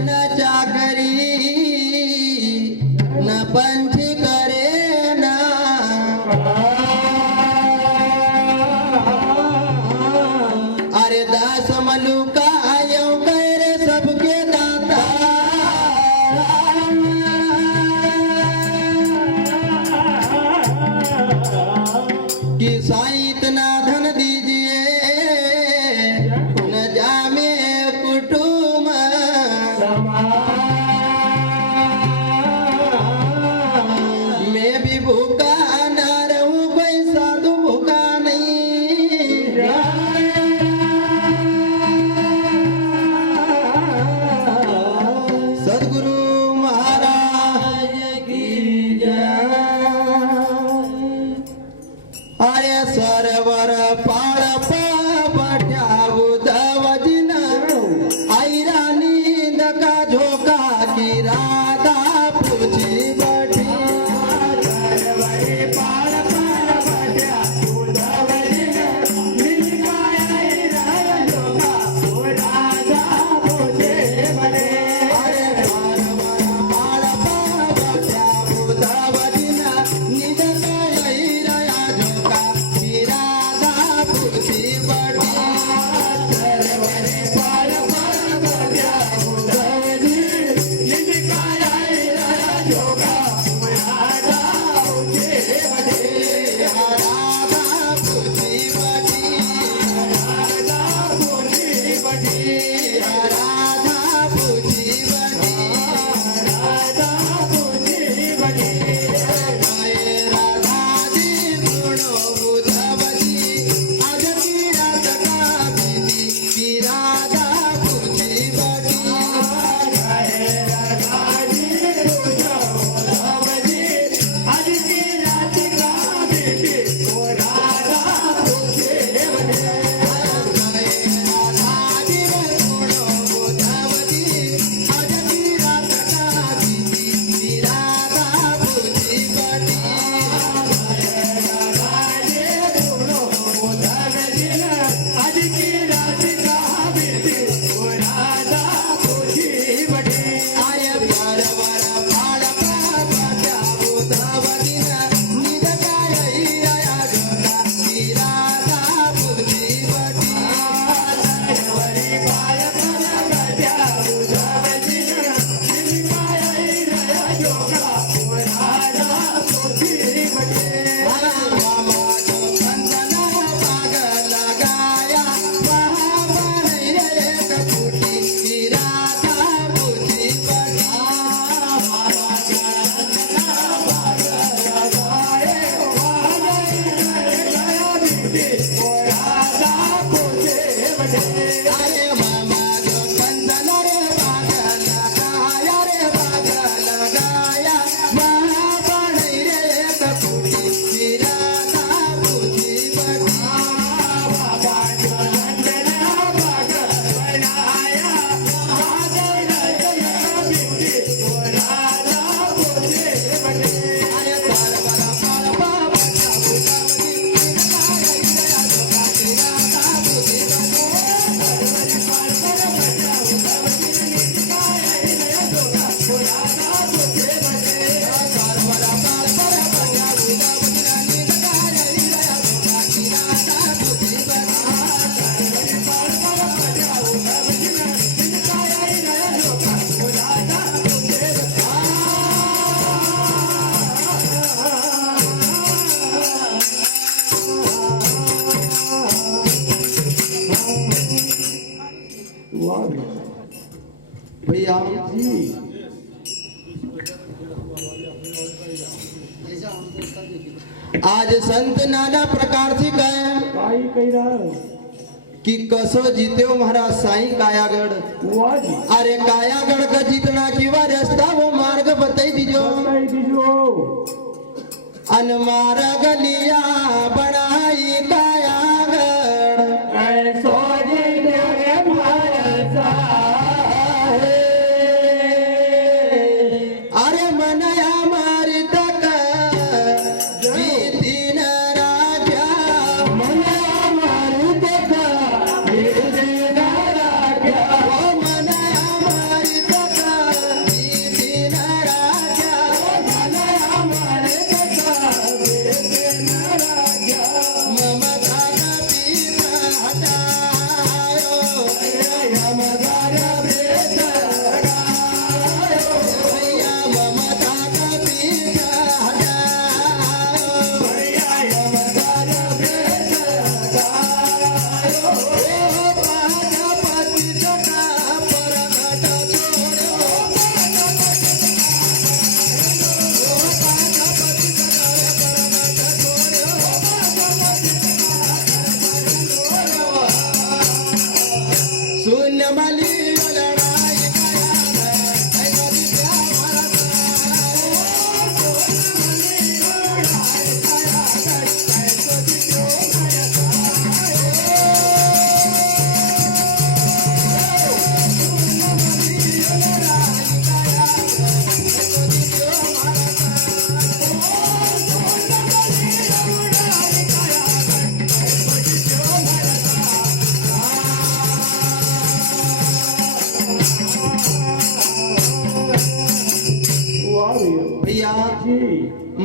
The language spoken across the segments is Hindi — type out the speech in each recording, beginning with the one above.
न नका झोका की राधा आज संत नाना प्रकार से कहे कि कसो जीते हो महाराज साई कायागढ़। अरे कायागढ़ का जीतना की वह रास्ता वो मार्ग बताई दीजो। अन मारा गलिया लिया Chama.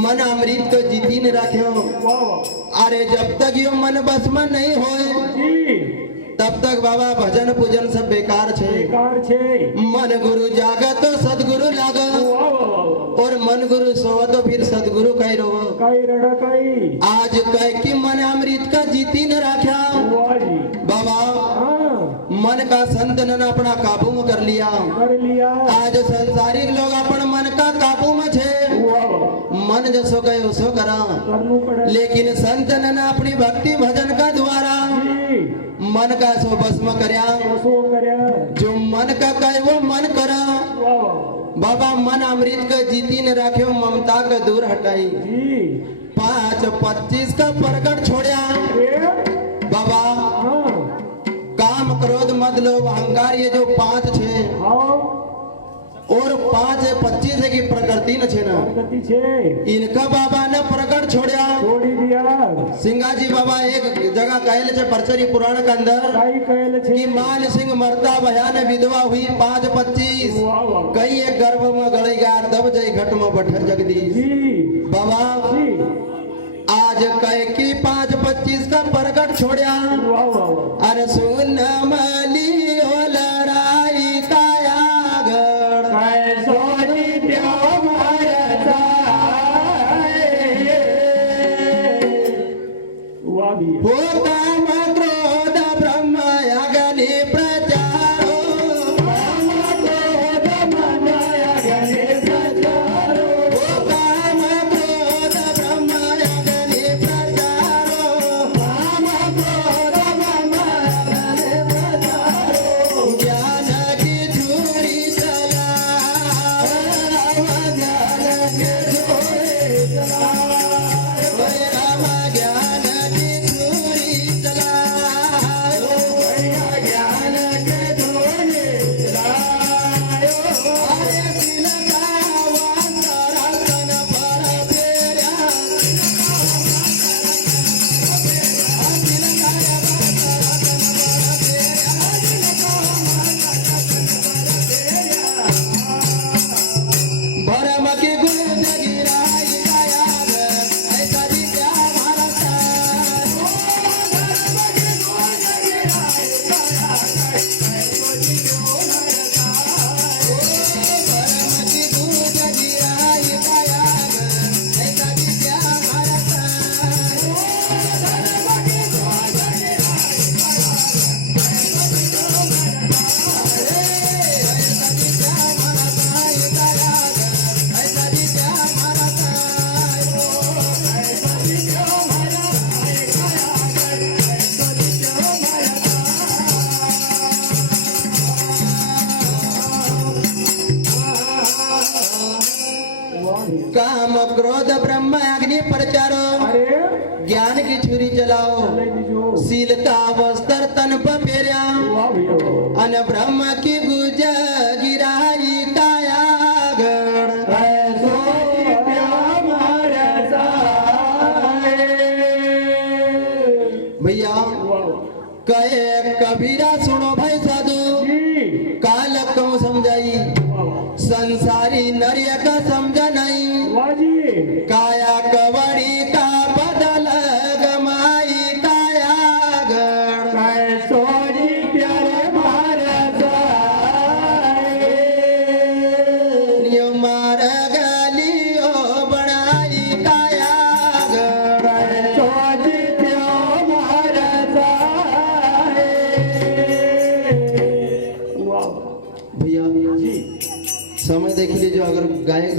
मन अमृत को तो जीती ने रखे हो अरे जब तक यो मन बस में नहीं हो तब तक बाबा भजन पूजन सब बेकार छे। बेकार छे। मन गुरु जागा तो सदगुरु लागा। और मन गुरु सो तो फिर सदगुरु कह रो कई रड़ा कई आज कह की मन अमृत का जीती न रखा बाबा मन का संतनन अपना काबू में कर लिया। कर लिया। आज संसारिक लोग अपन मन का मन जसो गयो सो करा। लेकिन संतन ने अपनी भक्ति भजन का द्वारा मन का सो भस्म करया। जो मन का कहे वो मन करा। बाबा मन अमृत का जीती ने रखे ममता का दूर हटाई। पाँच पच्चीस का प्रकट छोड़या। बाबा काम क्रोध मत लो अहंकार ये जो पाँच छे। और पाँच पच्चीस की प्रकृति न छे इनका बाबा ने प्रकट छोड़ा छोड़ी दिया। सिंगा जी बाबा एक जगह कहल छे परचरी पुराण के अंदर कि मान सिंह मरता भया ने विधवा हुई पाँच पच्चीस। कई एक गर्भ में गड़े गया दब जय घट में बैठे जगदीश। बाबा आज कह की पाँच पच्चीस का प्रकट छोड़ा दीजो का वस्त्र तन पर अन ब्रह्म की गुज गिराई कैसो भैया कहे कबीरा सुनो भाई साधु। काल कहूँ समझाई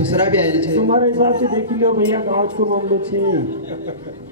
दूसरा भी आयल छे तुम्हारे हिसाब से देख लो भैया गाँव को मामलो छे